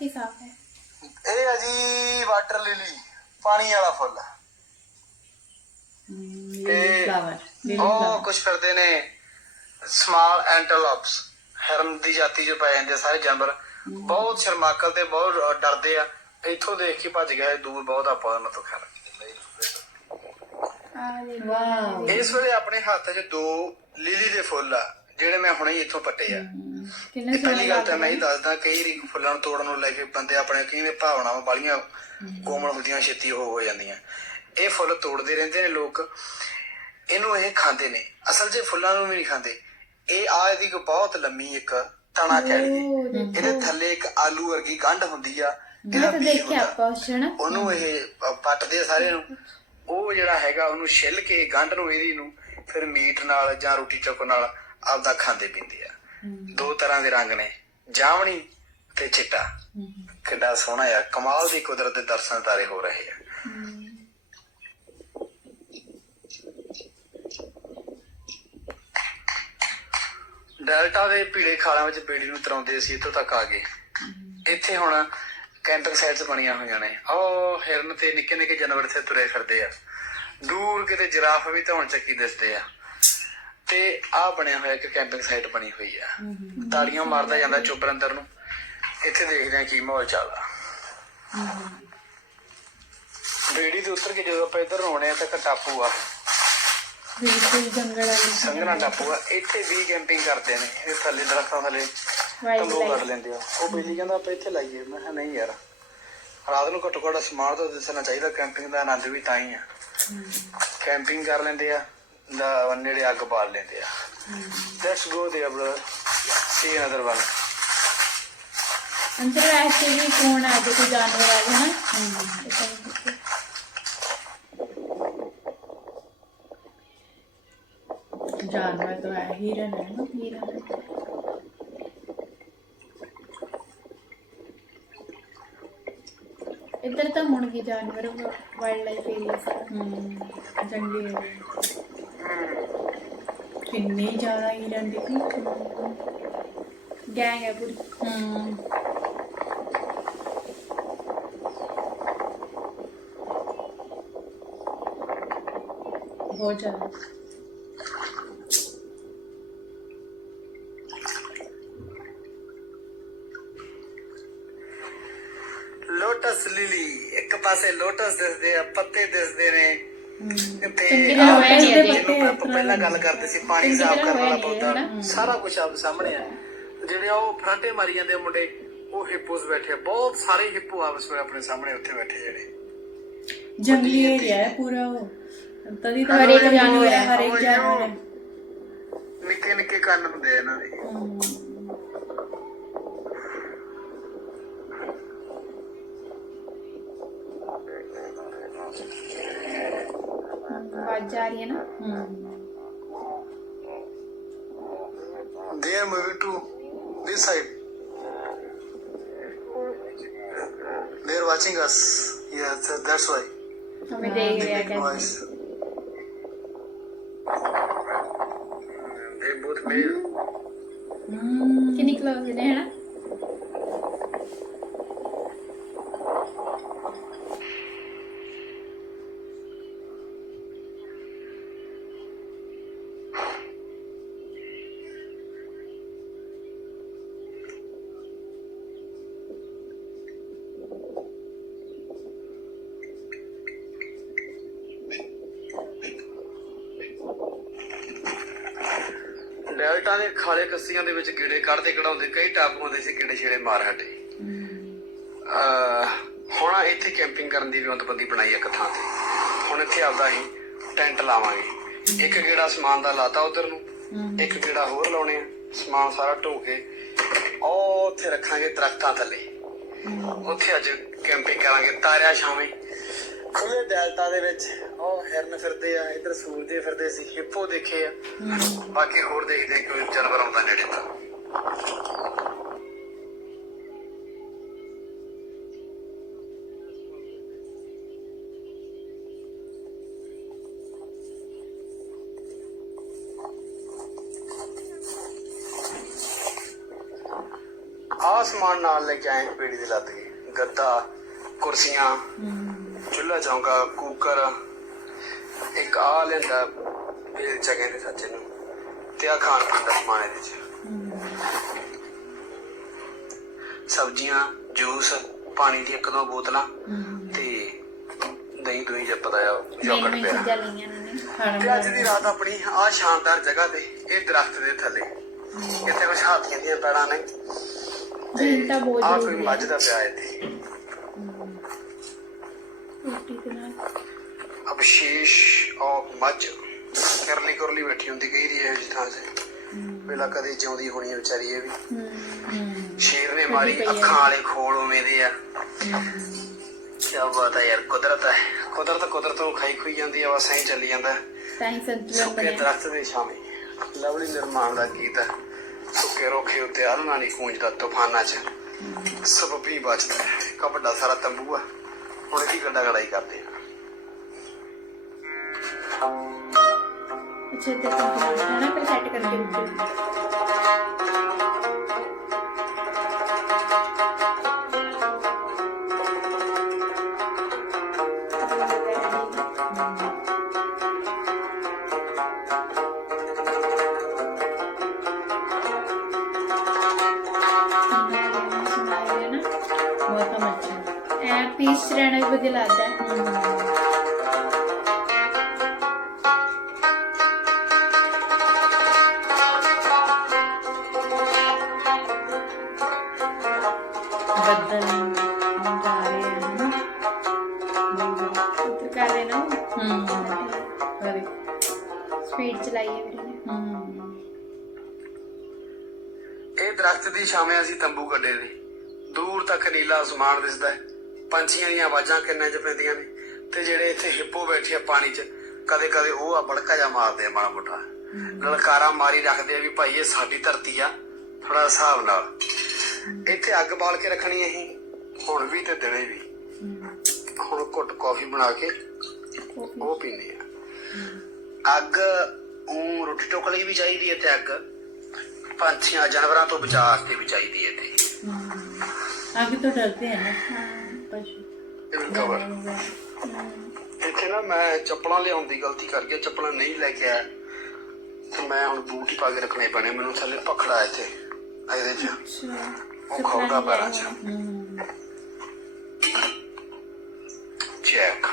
ਕਾਫੀ ਸਾਫ਼ ਹੈ? ਇਹ ਆ ਜੀ ਵਾਟਰ ਲਿਲੀ ਪਾਣੀ ਵਾਲਾ ਫੁੱਲ। ਲਿਲੀ ਉਹ ਕੁਝ ਫਿਰਦੇ ਨੇ ਸਮਾਲ ਐਂਟਲੋਪਸ ਹਰਨ ਦੀ ਜਾਤੀ ਚ ਪਾਏ ਜਾਂਦੇ ਸਾਰੇ ਜਾਨਵਰ। ਬਹੁਤ ਸ਼ਰਮਾਕਲ ਤੇ ਬਹੁਤ ਡਰਦੇ ਆ। ਇੱਥੋਂ ਦੇਖ ਕੇ ਭੱਜ ਗਏ ਦੂਰ ਬਹੁਤ ਆਪਾਂ ਉਹਨਾਂ ਤੋਂ ਖੈਰ ਇਸ ਵੇਲੇ ਆਪਣੇ ਹੱਥ 'ਚ ਦੋ ਲਿਲੀ ਦੇ ਫੁੱਲ ਆ। ਜਿਹੜੇ ਮੈਂ ਹੁਣੇ ਹੀ ਇੱਥੋਂ ਪੱਟੇ ਆ। ਕਿੰਨੇ ਇਹ ਸੋਹਣੇ ਪਹਿਲੀ ਗੱਲ ਤਾਂ ਮੈਂ ਹੀ ਲੱਗਦੇ ਦੱਸਦਾ ਕਈ ਰੀ ਫੁੱਲਾਂ ਨੂੰ ਤੋੜਨ ਨੂੰ ਲੈ ਕੇ ਬੰਦੇ ਆਪਣੇ ਨੇ ਭਾਵਨਾਵਾਂ ਬਾਲੀਆਂ ਕੋਮਲ ਹੁੰਦੀਆਂ ਛੇਤੀ ਹੋ ਹੋ ਜਾਂਦੀਆਂ। ਇਹ ਫੁੱਲ ਤੋੜਦੇ ਰਹਿੰਦੇ ਨੇ ਲੋਕ। ਇਹਨੂੰ ਇਹ ਖਾਂਦੇ ਨੇ। ਅਸਲ 'ਚ ਫੁੱਲਾਂ ਨੂੰ ਵੀ ਨਹੀਂ ਖਾਂਦੇ। ਇਹ ਆ ਇਹਦੀ ਇੱਕ ਬਹੁਤ ਲੰਮੀ ਇੱਕ ਤਣਾ ਕਹਿ ਲਈਏ। ਇਹਦੇ ਥੱਲੇ ਇੱਕ ਆਲੂ ਵਰਗੀ ਗੰਢ ਹੁੰਦੀ ਆ। ਇਹਦਾ ਤਾਂ ਬੀਜ ਦੇਖਿਆ ਹੁੰਦਾ। ਉਹਨੂੰ ਇਹ ਪੱਟਦੇ ਸਾਰੇ ਨੂੰ। ਉਹ ਜਿਹੜਾ ਹੈਗਾ ਉਹਨੂੰ ਛਿੱਲ ਕੇ ਗੰਢ ਨੂੰ ਇਹਦੀ ਨੂੰ ਫਿਰ ਮੀਟ ਨਾਲ ਜਾਂ ਰੋਟੀ ਚੁੱਕ ਨਾਲ ਆਪਦਾ ਖਾਂਦੇ ਪੀਂਦੇ ਆ। ਦੋ ਤਰ੍ਹਾਂ ਦੇ ਰੰਗ ਨੇ ਜਾਮਣੀ ਤੇ ਚਿੱਟਾ। ਕਿੱਡਾ ਸੋਹਣਾ ਆ ਕਮਾਲ ਦੀ ਕੁਦਰਤ ਦੇ ਦਰਸ਼ਨ ਤਾਰੇ ਹੋ ਰਹੇ ਆ। ਡੈਲਟਾ ਦੇ ਪੀਲੇ ਖਾਲਾਂ ਵਿੱਚ ਬੇੜੀ ਨੂੰ ਤਰਾਉਂਦੇ ਸੀ ਇੱਥੋਂ ਤੱਕ ਆ ਗਏ। ਇੱਥੇ ਹੁਣ ਕੈਂਪਿੰਗ ਸਾਈਟਸ ਬਣੀਆਂ ਹੋਈਆਂ ਨੇ। ਉਹ ਹਿਰਨ ਤੇ ਨਿੱਕੇ ਨਿੱਕੇ ਜਾਨਵਰ ਇੱਥੇ ਤੁਰੇ ਫਿਰਦੇ ਆ। ਦੂਰ ਕਿਤੇ ਜਿਰਾਫ ਵੀ ਧੌਣ ਚੱਕੀ ਦਿਸਦੇ ਆ। ਤੇ ਆ ਬਣਿਆ ਹੋਇਆ ਇੱਕ ਕੈਂਪਿੰਗ ਸਾਈਟ ਬਣੀ ਹੋਈ ਆ। ਤਾੜੀਆਂ ਮਾਰਦਾ ਜਾਂਦਾ ਚੁੱਪ ਅੰਦਰ ਨੂੰ ਇੱਥੇ ਦੇਖਦੇ ਆ ਕੀ ਮਾਹੌਲ ਚੱਲਦਾ। ਬੇੜੀ ਦੇ ਉੱਤਰ ਕੇ ਜਦੋਂ ਆਪਾਂ ਇੱਧਰ ਆਉਣੇ ਆ ਤਾਂ ਇੱਕ ਟਾਪੂ ਆ। ਬਿਲਕੁਲ ਜੰਗਲ ਵਾਲੀ ਸੰਗਣਾ ਟਾਪੂ ਆ। ਇੱਥੇ ਵੀ ਕੈਂਪਿੰਗ ਕਰਦੇ ਨੇ। ਇਹ ਥੱਲੇ ਦਰਖਤਾਂ ਥੱਲੇ ਤੰਬੂ ਲਾਈਫ ਲੈਂਦੇ ਆ। ਉਹ ਬਿਜਲੀ ਕਹਿੰਦਾ ਆਪਾਂ ਇੱਥੇ ਲਾਈਏ। ਮੈਂ ਕਿਹਾ ਨਹੀਂ ਯਾਰ। ਰਾਤ ਨੂੰ ਘੱਟੋ ਘੱਟ ਸਮਾਨ ਤਾਂ ਦਿਸਣਾ ਚਾਹੀਦਾ। ਕੈਂਪਿੰਗ ਦਾ ਆਨੰਦ ਵੀ ਤਾਂ ਹੀ ਆ। ਕੈਂਪਿੰਗ ਕਰ ਲੈਂਦੇ ਆ। ਦਾ ਨੇੜੇ ਅੱਗ ਬਾਲ ਲੈਂਦੇ ਆ let's go there brother see another one ਅੰਦਰ ਐਸੇ ਵੀ ਕੌਣ ਆ ਜੇ ਕੋਈ ਜਾਨਵਰ ਆ ਗਿਆ ਨਾ ਜਾਨਵਰ ਤਾਂ ਹੈ ਹੀਰਨ ਹੈ ਨਾ ਹੀਰਨ ਇੱਧਰ ਤਾਂ ਹੋਣਗੇ ਜਾਨਵਰ ਵਾਈਲਡ ਲਾਈਫ ਏਰੀਆ ਸਾਰਾ ਜੰਗਲੀ area। ਕਿੰਨੇ ਜ਼ਿਆਦਾ ਹੀਰਨ ਦੇਖੀ ਗੈਂਗ ਹੈ ਪੂਰੀ ਹਮ ਬਹੁਤ ਜ਼ਿਆਦਾ ਲੋਟਸ ਲਿਲੀ ਇੱਕ ਪਾਸੇ ਲੋਟਸ ਦਿਸਦੇ ਆ ਪੱਤੇ ਦਿਸਦੇ ਨੇ ਤੇ ਤਰ੍ਹਾਂ ਆਹ ਜਿਹਨੂੰ ਪੱਤੇ ਆਪਾਂ ਪਹਿਲਾਂ ਗੱਲ ਕਰਦੇ ਸੀ ਪਾਣੀ ਸਾਫ਼ ਕਰਨ ਵਾਲਾ ਪੌਦਾ। ਸਾਰਾ ਕੁਝ ਆਪ ਸਾਹਮਣੇ ਆ। ਜਿਹੜੇ ਉਹ ਫਰਾਟੇ ਮਾਰੀ ਜਾਂਦੇ ਮੁੰਡੇ ਉਹ ਹਿੱਪੋਸ ਬੈਠੇ ਆ। ਬਹੁਤ ਸਾਰੇ ਹਿੱਪੋ ਆਪਸ ਵਿੱਚ ਆਪਣੇ ਸਾਹਮਣੇ ਉੱਥੇ ਬੈਠੇ ਜਿਹੜੇ। ਜੰਗਲੀ ਏਰੀਆ ਹੈ ਪੂਰਾ ਉਹ। ਤਦੀ ਤਾਂ ਹਰ ਇੱਕ ਜਾਨਵਰ ਹੈ ਜਾਨਵਰ ਹਰੇਕ ਹੈ, ਜਾਨਵਰ ਹੈ। ਨਿੱਕੇ ਨਿੱਕੇ ਕੰਨ ਹੁੰਦੇ ਆ ਇਹਨਾਂ ਦੇ। आवाज़ जा रही है ना they are moving to this side they are watching us yes that's why हमें देख रहे हैं noise they both male कितनी क्लोज है ना ਹੈ ਦੇ ਖਾਲੇ ਕੱਸੀਆਂ ਦੇ ਵਿੱਚ ਗੇੜੇ ਕੱਢਦੇ ਕਢਾਉਂਦੇ ਕਈ ਟਾਪੂ ਹੁੰਦੇ ਸੀ ਗੇੜੇ ਛੇੜੇ ਮਾਰ ਹਟੇ। ਹੁਣ ਇੱਥੇ ਕੈਂਪਿੰਗ ਕਰਨ ਦੀ ਵਿਉਂਤਬੰਦੀ ਬਣਾਈ ਇੱਕ ਥਾਂ ਤੇ। ਹੁਣ ਇੱਥੇ ਆਪਦਾ ਹੀ ਟੈਂਟ ਲਾਵਾਂਗੇ। ਇੱਕ ਗੇੜਾ ਸਮਾਨ ਦਾ ਲਾਤਾ ਉਧਰ ਨੂੰ, ਇੱਕ ਗੇੜਾ ਹੋਰ ਲਾਉਣੇ ਆ। ਸਮਾਨ ਸਾਰਾ ਢੋ ਕੇ ਉਹ ਉੱਥੇ ਰੱਖਾਂਗੇ ਦਰਖਤਾਂ ਥੱਲੇ। ਉੱਥੇ ਅੱਜ ਕੈਂਪਿੰਗ ਕਰਾਂਗੇ, ਤਾਰਿਆ ਛਾਵੇਂ। ਖੁੱਲੇ ਦੈਲਤਾ ਦੇ ਵਿੱਚ ਉਹ ਹਿਰਨ ਫਿਰਦੇ ਆ ਇੱਧਰ ਸੂਰਜ ਫਿਰਦੇ ਸੀ ਹਿੱਪੋ ਦੇਖੇ ਆ। ਬਾਕੀ ਹੋਰ ਦੇਖਦੇ ਆ ਕੋਈ ਜਾਨਵਰ ਆਉਂਦਾ ਨੇੜੇ ਤਾਂ। ਆ ਆਹ ਸਮਾਨ ਨਾਲ ਲੈ ਕੇ ਆਏ ਪੀੜੀ ਦੇ ਲੱਦ ਕੇ ਗੱਦਾ ਕੁਰਸੀਆਂ। ਚੁੱਲ੍ਹਾ ਚੌਂਕਾ ਕੁੱਕਰ ਇੱਕ ਆ ਲੈਂਦਾ ਇਹ ਜਗ੍ਹਾ ਦੇ ਸੱਚੇ ਨੂੰ ਤੇ ਆ ਖਾਣ ਪੀਣ ਦਾ ਸਮਾਨ ਇਹਦੇ ਚ। ਸਬਜ਼ੀਆਂ ਜੂਸ ਪਾਣੀ ਦੀ ਇੱਕ ਦੋ ਬੋਤਲਾਂ ਤੇ ਦਹੀਂ ਦੁਹੀਂ ਜਪਦਾ ਆ ਮੇਨ ਯੋਗਰਟ ਮੇਨ ਪਿਆ। ਚੀਜ਼ਾਂ ਲਈਆਂ ਨੇ। ਖਾਣਾ ਤੇ ਅੱਜ ਦੀ ਰਾਤ ਆਪਣੀ ਆ ਸ਼ਾਨਦਾਰ ਜਗ੍ਹਾ ਤੇ ਇਹ ਦਰਖਤ ਦੇ ਥੱਲੇ। ਇੱਥੇ ਕੁਝ ਹਾਥੀਆਂ ਦੀਆਂ ਪੈੜਾਂ ਨੇ। ਤਾਂ ਆ ਕੋਈ ਮੱਝ ਦਾ ਪਿਆ ਇੱਥੇ। ਰੋਟੀ ਦੇ ਨਾਲ। ਅਬਸ਼ੇਸ਼ ਔਰ ਮੱਝ ਕਰਲੀ ਕਰਲੀ ਬੈਠੀ ਹੁੰਦੀ ਕਈ ਰਹੀ ਹੈ ਜਿਸ ਥਾਂ ਸੇ ਵੇਲਾ ਕਦੇ ਜਿਉਂਦੀ ਹੋਣੀ ਹੈ ਵਿਚਾਰੀ ਇਹ ਵੀ। ਸ਼ੇਰ ਨੇ ਮਾਰੀ। ਅੱਖਾਂ ਵਾਲੇ ਖੋਲ ਉਵੇਂ ਦੇ ਆ। ਕੀ ਬਾਤ ਹੈ ਯਾਰ ਕੁਦਰਤ ਹੈ ਕੁਦਰਤ ਕੁਦਰਤ ਨੂੰ ਖਾਈ ਖੁਈ ਜਾਂਦੀ ਆ ਬਸ ਐਂ ਚੱਲੀ ਜਾਂਦਾ। ਤਾਂ ਹੀ ਸੰਤੁਲਨ ਸੁੱਕੇ ਬਣਿਆ ਦਰਖਤ ਦੇ ਛਾਵੇਂ। ਲਵਲੀ ਨਿਰਮਾਣ ਦਾ ਗੀਤ ਹੈ ਸੁੱਕੇ ਰੋਖੇ ਉੱਤੇ ਆਲਣਾ ਨਹੀਂ ਗੂੰਜਦਾ ਤੂਫਾਨਾਂ 'ਚ। ਸਬਬੀ ਬਚਦਾ ਹੈ। ਇੱਕ ਵੱਡਾ ਸਾਰਾ ਤੰਬੂ ਆ। ਹੁਣ ਕੀ ਗੱਡਾ ਗੜਾਈ ਕਰਦੇ ਆ ਅੱਛਾ, ਤੇ ਕੰਪਿਊਟਰ ਹੈ ਨਾ ਫਿਰ ਸੈੱਟ ਕਰਕੇ ਉੱਤੇ ਨਾ ਹੂੰ। ਅਰੇ ਸਪੀਡ ਚਲਾਈਏ ਵੀਰੇ ਨੇ। ਹੂੰ। ਇਹ ਦਰਖਤ ਦੀ ਛਾਵੇਂ ਅਸੀਂ ਤੰਬੂ ਕੱਢੇ ਨੇ। ਦੂਰ ਤੱਕ ਨੀਲਾ ਅਸਮਾਨ ਦਿਸਦਾ ਹੈ। ਪੰਛੀਆਂ ਦੀਆਂ ਆਵਾਜ਼ਾਂ ਕਿੰਨੇ ਚ ਪੈਂਦੀਆਂ ਨੇ। ਤੇ ਜਿਹੜੇ ਇੱਥੇ ਹਿੱਪੋ ਬੈਠੇ ਆ ਪਾਣੀ 'ਚ ਕਦੇ ਕਦੇ ਉਹ ਆ ਬੜਕਾ ਜਾ ਮਾਰਦੇ ਆ ਮਾੜਾ ਮੋਟਾ। ਲਲਕਾਰਾ ਮਾਰੀ ਰੱਖਦੇ ਆ ਵੀ ਭਾਈ ਇਹ ਸਾਡੀ ਧਰਤੀ ਆ ਥੋੜਾ ਹਿਸਾਬ ਨਾਲ। ਇੱਥੇ ਅੱਗ ਬਾਲ ਕੇ ਰੱਖਣੀ ਅਸੀਂ ਹੁਣ ਵੀ ਤੇ ਦਿਨੇ ਵੀ। ਹੁਣ ਘੁੱਟ ਕਾਫੀ ਬਣਾ ਕੇ ਉਹ ਪੀਂਦੇ ਆ। ਅੱਗ ਉਹ ਰੋਟੀ ਟੋਕ ਲਈ ਵੀ ਚਾਹੀਦੀ ਹੈ ਤੇ ਅੱਗ। ਪੰਛੀਆਂ ਜਾਨਵਰਾਂ ਤੋਂ ਬਚਾਅ ਕੇ ਵੀ ਚਾਹੀਦੀ ਹੈ। ਤੇ ਅੱਗ ਤੋਂ ਡਰਦੇ ਹਨ ਨਾ। ਇਹ ਵੀ cover। ਇੱਥੇ ਨਾ ਮੈਂ ਚੱਪਲਾਂ ਲਿਆਉਣ ਦੀ ਗਲਤੀ ਕਰ ਗਿਆ ਚੱਪਲਾਂ ਨਹੀਂ ਲੈ ਕੇ ਆਇਆ। ਤੇ ਮੈਂ ਹੁਣ ਬੂਟ ਹੀ ਪਾ ਕੇ ਰੱਖਣੇ ਪੈਣੇ ਮੈਨੂੰ ਥੱਲੇ ਪਖੜਾ ਇੱਥੇ ਇਹਦੇ 'ਚ। ਉਹ ਖੌਗਾ ਪੈਰਾਂ 'ਚ। ਚੈੱਕ।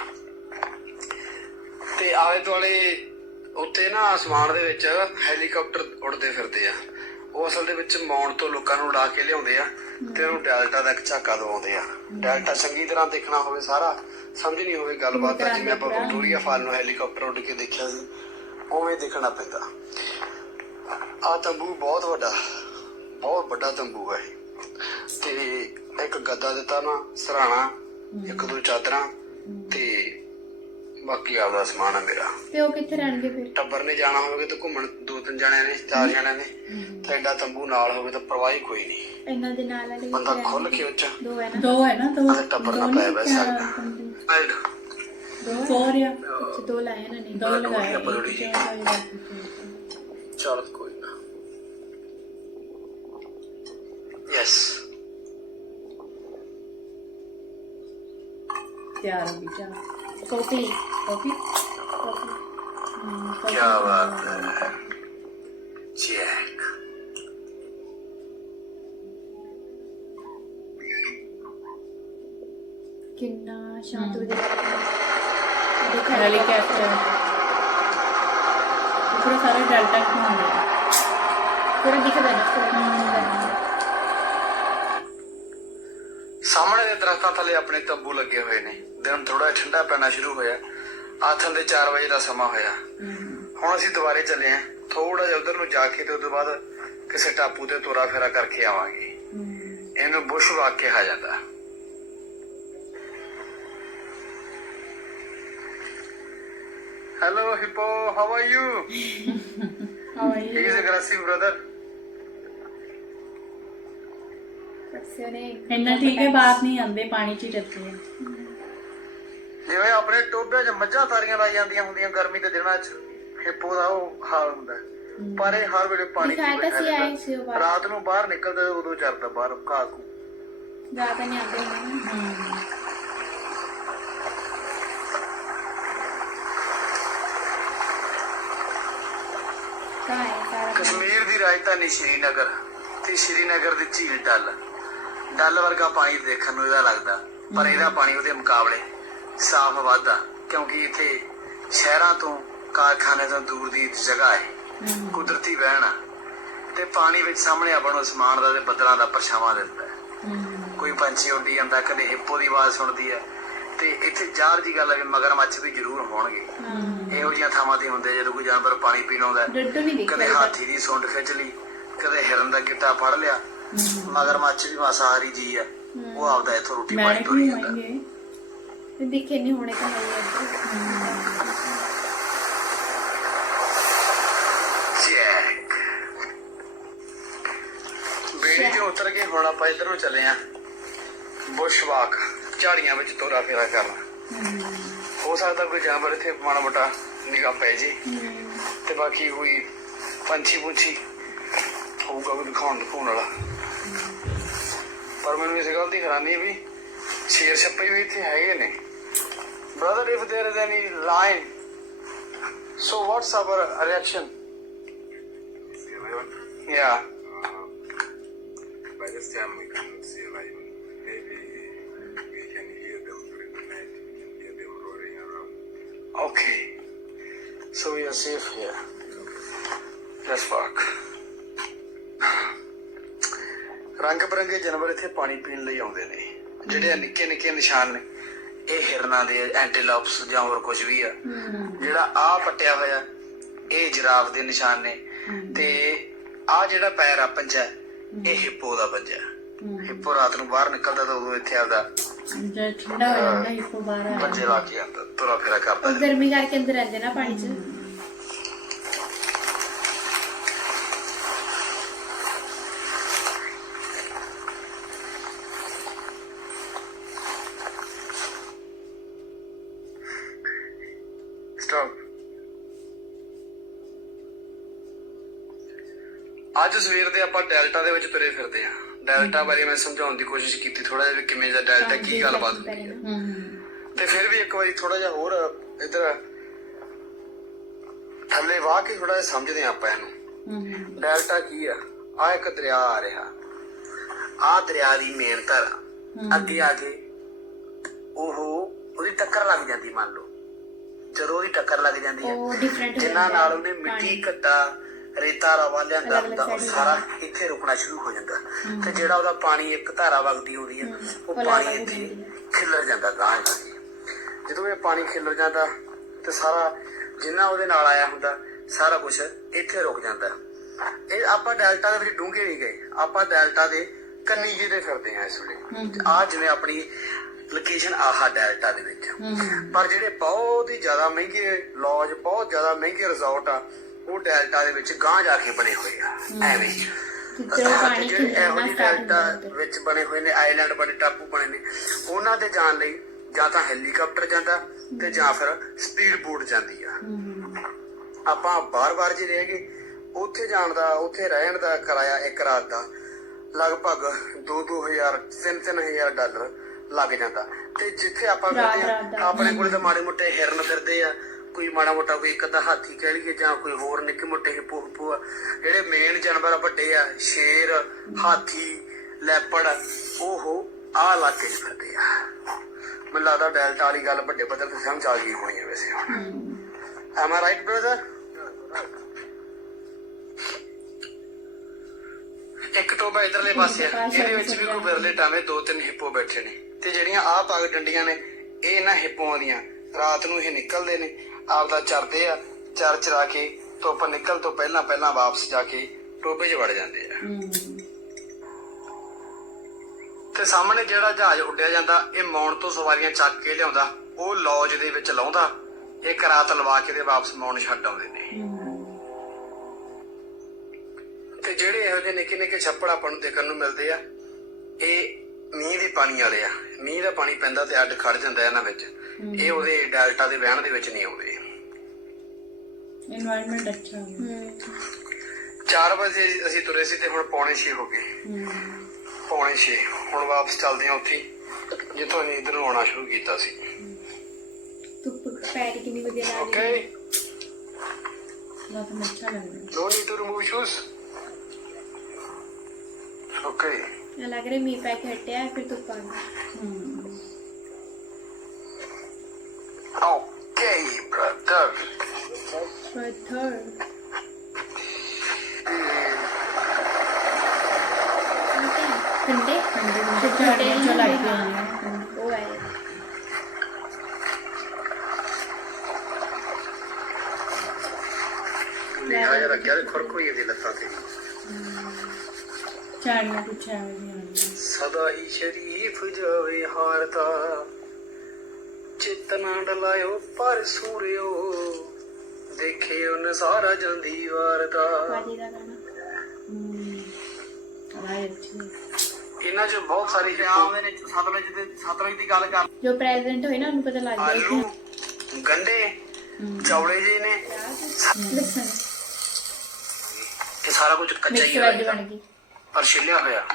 ਤੇ ਆਲੇ ਦੁਆਲੇ ਉੱਤੇ ਨਾ ਅਸਮਾਨ ਦੇ ਵਿੱਚ ਹੈਲੀਕਾਪਟਰ ਉੱਡਦੇ ਫਿਰਦੇ ਆ। ਉਹ ਅਸਲ ਦੇ ਵਿੱਚ ਮੌਣ ਤੋਂ ਲੋਕਾਂ ਨੂੰ ਉਡਾ ਕੇ ਲਿਆਉਂਦੇ ਆ ਤੇ ਉਹਨੂੰ ਡੈਲਟਾ ਦਾ ਇੱਕ ਝਾਕਾ ਦਵਾਉਂਦੇ ਆ। ਡੈਲਟਾ ਚੰਗੀ ਤਰ੍ਹਾਂ ਦੇਖਣਾ ਹੋਵੇ ਸਾਰਾ, ਸਮਝ ਹੋਵੇ ਗੱਲਬਾਤ ਦਾ ਜਿਵੇਂ ਆਪਾਂ ਵਿਕਟੋਰੀਆ ਫਾਲ ਨੂੰ ਹੈਲੀਕਾਪਟਰ ਉੱਡ ਕੇ ਦੇਖਿਆ ਸੀ, ਉਵੇਂ ਦੇਖਣਾ ਪੈਂਦਾ। ਆ ਤੰਬੂ ਬਹੁਤ ਵੱਡਾ ਬਹੁਤ ਵੱਡਾ ਤੰਬੂ ਹੈ ਤੇ ਇੱਕ ਗੱਦਾ ਦਿੱਤਾ ਨਾ, ਸਰਾਣਾ, ਇੱਕ ਦੋ ਚਾਦਰਾਂ ਤੇ ਬਾਕੀ ਆਪਦਾ ਸਮਾਨ ਹੈ ਮੇਰਾ। ਤੇ ਉਹ ਕਿੱਥੇ ਰਹਿਣਗੇ ਫਿਰ? ਟੱਬਰ ਨੇ ਜਾਣਾ ਹੋਵੇ ਤਾਂ ਘੁੰਮਣ ਦੋ ਤਿੰਨ ਜਣਿਆਂ ਨੇ ਚਾਰ ਜਣਿਆਂ ਨੇ। ਤੇ ਐਡਾ ਤੰਬੂ ਨਾਲ ਹੋਵੇ ਤਾਂ ਪਰਵਾਹੀ ਕੋਈ ਨਹੀਂ। ਇਹਨਾਂ ਦੇ ਨਾਲ ਵਾਲੇ ਬੰਦਾ ਖੁੱਲ? ਕੇ ਉੱਚਾ। ਦੋ ਹੈ ਨਾ। ਦੋ ਹੈ ਨਾ ਦੋ। ਟੱਬਰ ਨਾਲ ਦੋ ਪੈ ਨਹੀਂ ਬੈ ਸਕਦਾ। ਤੰਬੂ? ਆਇਡ ਦੋ ਸੋ ਰਿਹਾ ਅੱਛਾ ਦੋ ਲਾਏ ਨੇ। ਦੋ ਲਗਾਏ। ਦੋ ਚੌੜਾ। ਚਲ ਕੋਈ ਨਾ। ਯੈਸ ਤਿਆਰ ਹੋ ਗਈ ਚਾਹ ਪੂਰਾ ਸਾਰਾ ਡੈਲਟਾ ਘੁੰਮਦਾ ਪੂਰਾ ਦਿਖਦਾ ਨਾ ਪੂਰਾ ਸਾਹਮਣੇ ਦੇ ਦਰਖਤਾਂ ਥੱਲੇ ਆਪਣੇ ਤੰਬੂ ਲੱਗੇ ਹੋਏ ਨੇ। ਦਿਨ ਥੋੜਾ ਠੰਡਾ ਪੈਣਾ ਸ਼ੁਰੂ ਹੋਇਆ। ਆਥਨ ਦੇ 4 ਵਜੇ ਦਾ ਸਮਾਂ ਹੋਇਆ। ਹੁਣ ਅਸੀਂ ਦੁਬਾਰੇ ਚੱਲੇ ਆਂ ਥੋੜਾ ਜਿਹਾ ਉਧਰ ਨੂੰ ਜਾ ਕੇ ਤੇ ਉਦੋਂ ਬਾਅਦ ਕਿਸੇ ਟਾਪੂ ਤੇ ਤੋਰਾ ਫੇਰਾ ਕਰਕੇ ਆਵਾਂਗੇ। ਇਹਨੂੰ ਬੁਸ਼ ਵਾਕ ਕਿਹਾ ਜਾਂਦਾ। Hello hippo how are you ਹਵਾਈ ਹੀ ਇਜ਼ ਅਗਰੈਸਿਵ ਬ੍ਰਦਰ ਪਰਸੇ ਨੇ ਇੰਨਾ ਠੀਕ ਹੈ ਬਾਤ ਨਹੀਂ ਆਉਂਦੇ ਪਾਣੀ ਚ ਹੀ ਰੱਖਦੇ ਆ ਜਿਵੇਂ ਆਪਣੇ ਟੋਬਿਆਂ 'ਚ ਮੱਝਾਂ ਤਾਰੀਆਂ ਲਾਈ ਜਾਂਦੀਆਂ ਹੁੰਦੀਆਂ ਗਰਮੀ ਦੇ ਦਿਨਾਂ 'ਚ ਹਿੱਪੋ ਦਾ ਉਹ ਹਾਲ ਹੁੰਦਾ ਹੈ। ਪਰ ਇਹ ਹਰ ਵੇਲੇ ਪਾਣੀ ਤਾਂ ਸੀ। ਸੀ ਉਹ ਬਾਹਰ। ਰਾਤ ਨੂੰ ਬਾਹਰ ਨਿਕਲਦਾ ਉਦੋਂ ਚਰਦਾ ਬਾਹਰ ਘਾਹ ਘੂ ਜ਼ਿਆਦਾ ਨਹੀਂ ਆਉਂਦੇ ਨੇ ਹਮ ਤਾਂ ਹੈ ਸਾਰਾ ਕੁਛ। ਕਸ਼ਮੀਰ ਦੀ ਰਾਜਧਾਨੀ ਸ਼੍ਰੀਨਗਰ ਤੇ ਸ਼੍ਰੀਨਗਰ ਦੀ ਝੀਲ ਡੱਲ ਡੱਲ ਵਰਗਾ ਪਾਣੀ ਦੇਖਣ ਨੂੰ ਇਹਦਾ ਲੱਗਦਾ ਪਰ ਇਹਦਾ ਪਾਣੀ ਉਹਦੇ ਮੁਕਾਬਲੇ ਸਾਫ਼ ਵੱਧਾ ਕਿਉਂਕਿ ਇੱਥੇ ਸ਼ਹਿਰਾਂ ਤੋਂ ਕਾਰਖਾਨੇ ਤੋਂ ਦੂਰ ਦੀ ਜਗ੍ਹਾ ਹੈ। ਕੁਦਰਤੀ ਵਹਿਣ ਆ। ਤੇ ਪਾਣੀ ਵਿੱਚ ਸਾਹਮਣੇ ਆਪਾਂ ਨੂੰ ਅਸਮਾਨ ਦਾ ਤੇ ਬੱਦਲਾਂ ਦਾ ਪਰਛਾਵਾਂ ਦਿੰਦਾ ਕੋਈ ਪੰਛੀ ਉੱਡੀ ਜਾਂਦਾ ਕਦੇ ਹਿੱਪੋ ਦੀ ਆਵਾਜ਼ ਸੁਣਦੀ ਹੈ। ਤੇ ਇੱਥੇ ਜ਼ਾਹਰ ਦੀ ਗੱਲ ਹੈ ਮਗਰਮੱਛ ਵੀ ਜ਼ਰੂਰ ਹੋਣਗੇ। ਇਹੋ ਜਿਹੀਆਂ ਥਾਵਾਂ ਤੇ ਹੁੰਦੇ ਜਦੋਂ ਕੋਈ ਜਾਨਵਰ ਪਾਣੀ ਪੀਣ ਆਉਂਦਾ ਕਦੇ ਹਾਥੀ ਦੀ ਸੁੰਡ ਖਿੱਚ ਲਈ ਕਦੇ ਹਿਰਨ ਦਾ ਗਿੱਟਾ ਫੜ ਲਿਆ। ਮਗਰਮੱਛ ਵੀ ਮਾਸਾਹਾਰੀ ਜੀ ਆ। ਉਹ ਆਪਦਾ ਇੱਥੋਂ ਰੋਟੀ ਮੈਂ ਪਾਣੀ ਤੋਰੀ ਨਹੀਂ ਜਾਂਦਾ। ਹੋਏਗੇ ਤੇ ਦਿਖੇ ਨਹੀਂ ਹੋਣੇ ਤਾਂ ਹੈ ਹੀ ਇੱਧਰ। ਚੈੱਕ। ਬੇੜੀ ਤੇ ਉਤਰ ਕੇ ਹੁਣ ਆਪਾਂ ਇਧਰ ਨੂੰ ਚੱਲੇ ਆ। ਬੁਸ਼ਵਾਕ। ਝਾੜੀਆਂ ਵਿੱਚ ਤੋਰਾ ਫੇਰਾ ਕਰਨਾ। ਹੋ ਸਕਦਾ ਕੋਈ ਜਾਨਵਰ ਇੱਥੇ ਮਾੜਾ ਮੋਟਾ ਨਿਗਾਹ ਪੈ ਜੇ। ਤੇ ਬਾਕੀ ਕੋਈ ਪੰਛੀ ਪੁੰਛੀ ਹੋਊਗਾ ਕੋਈ ਦਿਖਾਉਣ ਦਿਖਾਉਣ ਵਾਲਾ। ਪਰ ਮੈਨੂੰ ਇਸ ਗੱਲ ਦੀ ਹੈਰਾਨੀ ਵੀ ਸ਼ੇਰ ਛੱਪੇ ਵੀ ਇੱਥੇ ਹੈਗੇ ਨੇ brother if there is any line so what's our reaction? Yeah. By this time we can see lion maybe we can hear them through the night we can hear them roaring around. Okay. So we are safe here. Let's walk ਰੰਗ ਬਰੰਗੇ ਜਾਨਵਰ ਇੱਥੇ ਪਾਣੀ ਪੀਣ ਲਈ ਆਉਂਦੇ ਨੇ। ਜਿਹੜੇ ਨਿੱਕੇ ਨਿੱਕੇ ਨਿਸ਼ਾਨ ਨੇ ਇਹ ਹਿਰਨਾਂ ਦੇ ਐਂਟੀਲੋਪਸ ਜਾਂ ਹੋਰ ਕੁਝ ਵੀ ਆ। ਜਿਹੜਾ ਆ ਪੱਟਿਆ ਹੋਇਆ ਇਹ ਜਿਰਾਫ ਦੇ ਨਿਸ਼ਾਨ ਨੇ। ਤੇ ਆ ਜਿਹੜਾ ਪੈਰ ਆ ਪੰਜਾ ਇਹ ਹਿੱਪੋ ਦਾ ਪੰਜਾ। ਹਿੱਪੋ ਰਾਤ ਨੂੰ ਬਾਹਰ ਨਿਕਲਦਾ ਤਾਂ ਉਦੋਂ ਇੱਥੇ ਜਦ ਠੰਡਾ ਹੋ ਜਾਂਦਾ ਹਿੱਪੋ ਬਾਹਰ ਆ ਪੰਜੇ ਲਾ ਕੇ ਆਉਂਦਾ ਤੁਰਾ ਫੇਰਾ ਕਰਦਾ ਗਰਮੀ ਕਰਕੇ ਅੰਦਰ ਰਹਿੰਦੇ ਨਾ ਪਾਣੀ 'ਚ। ਅੱਜ ਸਵੇਰ ਦੇ ਆਪਾਂ ਡੈਲਟਾ ਦੇ ਵਿੱਚ ਤੁਰੇ ਫਿਰਦੇ ਆ ਡੈਲਟਾ ਬਾਰੇ ਮੈਂ ਸਮਝਾਉਣ ਦੀ ਕੋਸ਼ਿਸ਼ ਕੀਤੀ ਥੋੜਾ ਜਿਹਾ ਕਿਵੇਂ ਦਾ ਡੈਲਟਾ ਕੀ ਗੱਲਬਾਤ ਹੁੰਦੀ ਹੈ। ਤੇ ਫਿਰ ਵੀ ਇੱਕ ਵਾਰੀ ਥੋੜਾ ਜਿਹਾ ਹੋਰ ਇਧਰ ਥੱਲੇ ਵਾਹ ਕੇ ਥੋੜਾ ਜਿਹਾ ਸਮਝਦੇ ਆ ਆਪਾਂ ਇਹਨੂੰ। ਡੈਲਟਾ ਕੀ ਆ? ਆ ਇੱਕ ਦਰਿਆ ਆ ਰਿਹਾ। ਆ ਦਰਿਆ ਦੀ ਮੇਨ ਧਰ। ਅੱਗੇ ਆ ਕੇ ਉਹ ਉਹਦੀ ਟੱਕਰ ਲੱਗ ਜਾਂਦੀ ਮੰਨ ਲਓ। ਜਦੋਂ ਉਹਦੀ ਟੱਕਰ ਲੱਗ ਜਾਂਦੀ ਹੈ ਜਿਨ੍ਹਾਂ ਨਾਲ ਉਹਨੇ ਮਿੱਟੀ ਘੱਟਾ ਰੇਤਾ ਰਵਾ ਲਿਆਂਦਾ ਹੁੰਦਾ ਉਹ ਸਾਰਾ ਇੱਥੇ ਰੁਕਣਾ ਸ਼ੁਰੂ ਹੋ ਜਾਂਦਾ। ਤੇ ਜਿਹੜਾ ਉਹਦਾ ਪਾਣੀ ਇੱਕ ਧਾਰਾ ਵਗਦੀ ਆਉਂਦੀ ਹੈ। ਉਹ ਪਾਣੀ ਇੱਥੇ। ਖਿੱਲਰ ਜਾਂਦਾ ਗਾਂ ਜਦੋਂ ਇਹ ਪਾਣੀ ਖਿੱਲਰ ਜਾਂਦਾ ਤੇ ਸਾਰਾ ਜਿੰਨਾ ਉਹਦੇ ਨਾਲ ਆਇਆ ਹੁੰਦਾ ਸਾਰਾ ਕੁਝ ਇੱਥੇ ਰੁਕ ਜਾਂਦਾ। ਇਹ ਆਪਾਂ ਡੈਲਟਾ ਦੇ ਵਿੱਚ ਡੂੰਘੇ ਨਹੀਂ ਗਏ। ਆਪਾਂ ਡੈਲਟਾ ਦੇ ਕੰਨੀ ਜੀ ਦੇ ਫਿਰਦੇ ਆ ਇਸ ਵੇਲੇ। ਆ ਜਿਵੇਂ ਆਪਣੀ ਲੋਕੇਸ਼ਨ ਆਹਾ ਡੈਲਟਾ ਦੇ ਵਿੱਚ। ਪਰ ਜਿਹੜੇ ਬਹੁਤ ਹੀ ਜ਼ਿਆਦਾ ਮਹਿੰਗੇ ਲੌਜ ਬਹੁਤ ਜ਼ਿਆਦਾ ਮਹਿੰਗੇ ਰਿਜ਼ੋਰਟ ਆ ਉਹ ਡੈਲਟਾ ਦੇ ਵਿੱਚ ਗਾਂ ਜਾ ਕੇ ਬਣੇ ਹੋਏ ਆ। ਐਵੇਂ ਪਾਣੀ ਜਿਹੜੇ ਇਹੋ ਜਿਹੇ ਡੈਲਟਾ। ਵਿੱਚ ਬਣੇ ਹੋਏ ਨੇ ਆਈਲੈਂਡ ਬਣੇ ਟਾਪੂ ਬਣੇ ਨੇ ਉਹਨਾਂ ਤੇ ਜਾਣ ਲਈ ਜਾਂ ਤਾਂ ਹੈਲੀਕਾਪਟਰ ਜਾਂਦਾ ਤੇ ਜਾਂ ਫਿਰ ਸਪੀਡ ਬੋਟ ਜਾਂਦੀ ਆ। ਆਪਾਂ ਬਾਰ-ਬਾਰ ਜੇ ਰਹਿ ਗਏ ਉੱਥੇ ਜਾਣ ਦਾ ਉੱਥੇ ਰਹਿਣ ਦਾ ਕਿਰਾਇਆ ਇੱਕ ਰਾਤ ਦਾ ਲਗਭਗ 2-2000 3-3000 ਡਾਲਰ ਲੱਗ ਜਾਂਦਾ। ਤੇ ਜਿੱਥੇ ਆਪਾਂ ਆਪਣੇ ਕੋਲੇ ਤਾਂ ਮਾੜੇ ਮੋਟੇ ਹਿਰਨ ਫਿਰਦੇ ਆ ਕੋਈ ਮਾੜਾ ਮੋਟਾ ਕੋਈ ਇੱਕ ਅੱਧਾ ਹਾਥੀ ਕਹਿ ਲਈਏ ਜਾਂ ਕੋਈ ਹੋਰ ਨਿੱਕੇ ਮੋਟੇ ਹਿੱਪੋ ਜਿਹੜੇ ਮੇਨ ਜਾਨਵਰ ਵੱਡੇ ਆ ਸ਼ੇਰ ਹਾਥੀ ਲੈਪੜ ਉਹ ਆ ਇਲਾਕੇ 'ਚ ਫਿਰਦੇ ਆ। ਮੈਨੂੰ ਲੱਗਦਾ ਡੈਲਟਾ ਵਾਲੀ ਗੱਲ ਵੱਡੇ ਪੱਧਰ ਤੇ ਸਮਝ ਆ ਗਈ ਹੋਣੀ ਹੈ ਵੈਸੇ ਹੁਣ। Am I right, brother? ਇੱਕ ਟੋਬਾ ਇਧਰਲੇ ਪਾਸੇ ਆ। ਇਹਦੇ ਵਿੱਚ ਵੀ ਕੋਈ ਬਿਰਲੇ ਟਾਵੇਂ ਦੋ ਤਿੰਨ ਹਿੱਪੋ ਬੈਠੇ ਨੇ। ਤੇ ਜਿਹੜੀਆਂ ਆਹ ਪੱਗ ਡੰਡੀਆਂ ਨੇ ਇਹ ਇਹਨਾਂ ਹਿੱਪੋਆਂ ਦੀਆਂ। ਰਾਤ ਨੂੰ ਇਹ ਨਿਕਲਦੇ ਨੇ। ਆਪਦਾ ਚਰਦੇ ਆ ਚਰ ਚਰਾ ਕੇ ਧੁੱਪ ਨਿਕਲ ਤੋਂ ਪਹਿਲਾਂ ਪਹਿਲਾਂ ਵਾਪਸ ਜਾ ਕੇ ਟੋਬੇ 'ਚ ਵੜ ਜਾਂਦੇ ਆ। ਤੇ ਸਾਹਮਣੇ ਜਿਹੜਾ ਜਹਾਜ਼ ਉੱਡਿਆ ਜਾਂਦਾ ਇਹ ਮੌਣ ਤੋਂ ਸਵਾਰੀਆਂ ਚੱਕ ਕੇ ਲਿਆਉਂਦਾ ਉਹ ਲੌਜ ਦੇ ਵਿੱਚ ਲਾਉਂਦਾ ਇੱਕ ਰਾਤ ਲਵਾ ਕੇ ਤੇ ਵਾਪਸ ਮੌਣ ਛੱਡ ਆਉਂਦੇ ਨੇ। ਤੇ ਜਿਹੜੇ ਇਹੋ ਜਿਹੇ ਨਿੱਕੇ ਨਿੱਕੇ ਛੱਪੜ ਆਪਾਂ ਨੂੰ ਦੇਖਣ ਨੂੰ ਮਿਲਦੇ ਆ ਇਹ ਮੀਂਹ ਦੇ ਪਾਣੀ ਵਾਲੇ ਆ। ਮੀਂਹ ਦਾ ਪਾਣੀ ਪੈਂਦਾ ਤੇ ਅੱਡ ਖੜ ਜਾਂਦਾ ਇਹਨਾਂ ਵਿੱਚ। ਇਹ ਉਹਦੇ ਡੈਲਟਾ ਦੇ ਵਹਿਣ ਦੇ ਵਿੱਚ ਨਹੀਂ ਆਉਂਦੇ এনवायरमेंट ਅੱਛਾ ਹੈ। 4 ਵਜੇ ਅਸੀਂ ਤੁਰੇ ਸੀ ਤੇ ਹੁਣ ਪੌਣੇ 6 ਹੋ ਗਏ। ਪੌਣੇ 6 ਹੁਣ ਵਾਪਸ ਚੱਲਦੇ ਹਾਂ ਉੱਥੇ। ਜਿੱਥੋਂ ਅਸੀਂ ਇਧਰ ਆਉਣਾ ਸ਼ੁਰੂ ਕੀਤਾ ਸੀ। ਧੁੱਪ ਪੈ ਕਿੰਨੀ ਵਧੀਆ ਲੱਗ ਰਹੀ ਓਕੇ ਹੈ ਬਹੁਤ ਅੱਛਾ ਲੱਗ ਰਿਹਾ। No to remove shoes okay ਲੱਗ ਰਿਹਾ ਮੀਂਹ ਪੈ ਹਟਿਆ ਫਿਰ ਧੁੱਪ ਆ ਲੱਗਿਆ ਤੇ ਖੁਰਕ ਹੋਈ ਇਹਦੀ ਲੱਤਾਂ ਤੇ। ਝਾੜੀਆਂ ਕੁਛ ਐਵੇਂ ਦੀਆਂ ਆਉਂਦੀਆਂ ਸਦਾ ਹੀ ਸ਼ਰੀਫ ਜਾਵੇ ਹਾਰਦਾ ਚਿਤਨਾ ਡਲਾਇਓ ਪਰ ਸੂਰਿਓ। ਦੇਖਿਓ ਨਜ਼ਾਰਾ ਜਾਂਦੀ ਵਾਰ ਦਾ। ਬਾਜੀ ਦਾ ਗਾਣਾ। ਆਵਾਜ਼ ਅੱਛੀ ਇਹਨਾਂ 'ਚ ਬਹੁਤ ਸਾਰੀ ਪੰਜਾਬ ਦੇ ਵਿੱਚ ਸਤਲੁਜ ਦੇ ਸਤਲੁਜ ਦੀ ਗੱਲ ਕਰ। ਜੋ ਪ੍ਰੈਜ਼ੀਡੈਂਟ ਹੋਏ ਨਾ ਉਹਨੂੰ ਪਤਾ ਲੱਗ ਗਿਆ ਆਲੂ ਗੰਡੇ ਚੌਲੇ ਜੀ ਨੇ। ਸਾਰਾ ਕੁਝ ਕੱਚਾ ਹੀ ਵੈਜ ਹੈ ਬਣ ਗਈ। ਪਰ ਛਿੱਲਿਆ ਹੋਇਆ।